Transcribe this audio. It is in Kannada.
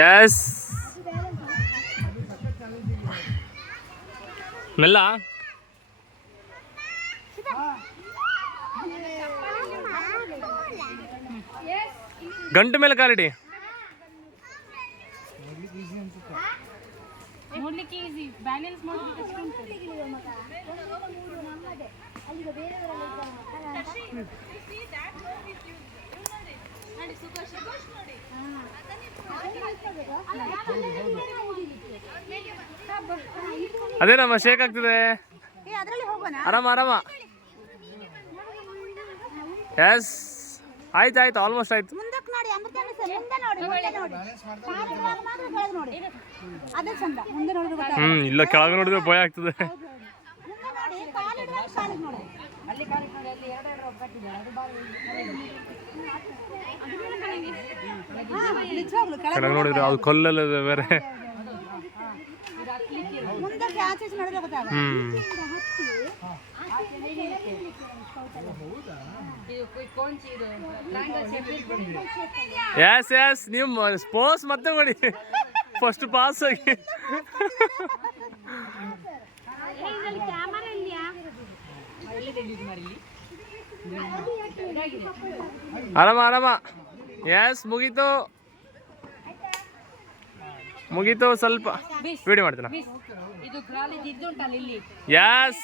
ಎಸ್ ಮೆಲ್ಲ ಗಂಟು ಮೇಲೆ ಕಾಲಿಡಿ. ನೋಡ್ಲಿಕ್ಕೆ ಈಸಿ, ಬ್ಯಾಲೆನ್ಸ್ ಮಾಡೋದು ಕಷ್ಟ ಉಂಟು. ಅದೇನಮ್ಮ ಶೇಕ್ ಆಗ್ತಿದೆ. ಆರಾಮ ಆರಾಮ. ಎಸ್ ಆಯ್ತು ಆಲ್ಮೋಸ್ಟ್ ಆಯ್ತು. ಇಲ್ಲ ಕೆಳಗೆ ನೋಡಿದ್ರೆ ಭಯ ಆಗ್ತದೆ. ಕೆಳಗೆ ನೋಡಿದ್ರೆ ಅದು ಕಲ್ಲಲ್ಲ ಬೇರೆ. ಎಸ್ ನೀವು ಸ್ಪೋರ್ಟ್ಸ್ ಮತ್ತೆ ಮಾಡಿ ಫಸ್ಟ್ ಪಾಸ್ ಆಗಿ. ಆರಾಮ. ಎಸ್ ಮುಗೀತು ಸ್ವಲ್ಪ ವಿಡಿಯೋ ಮಾಡ್ತೀನ. ಎಸ್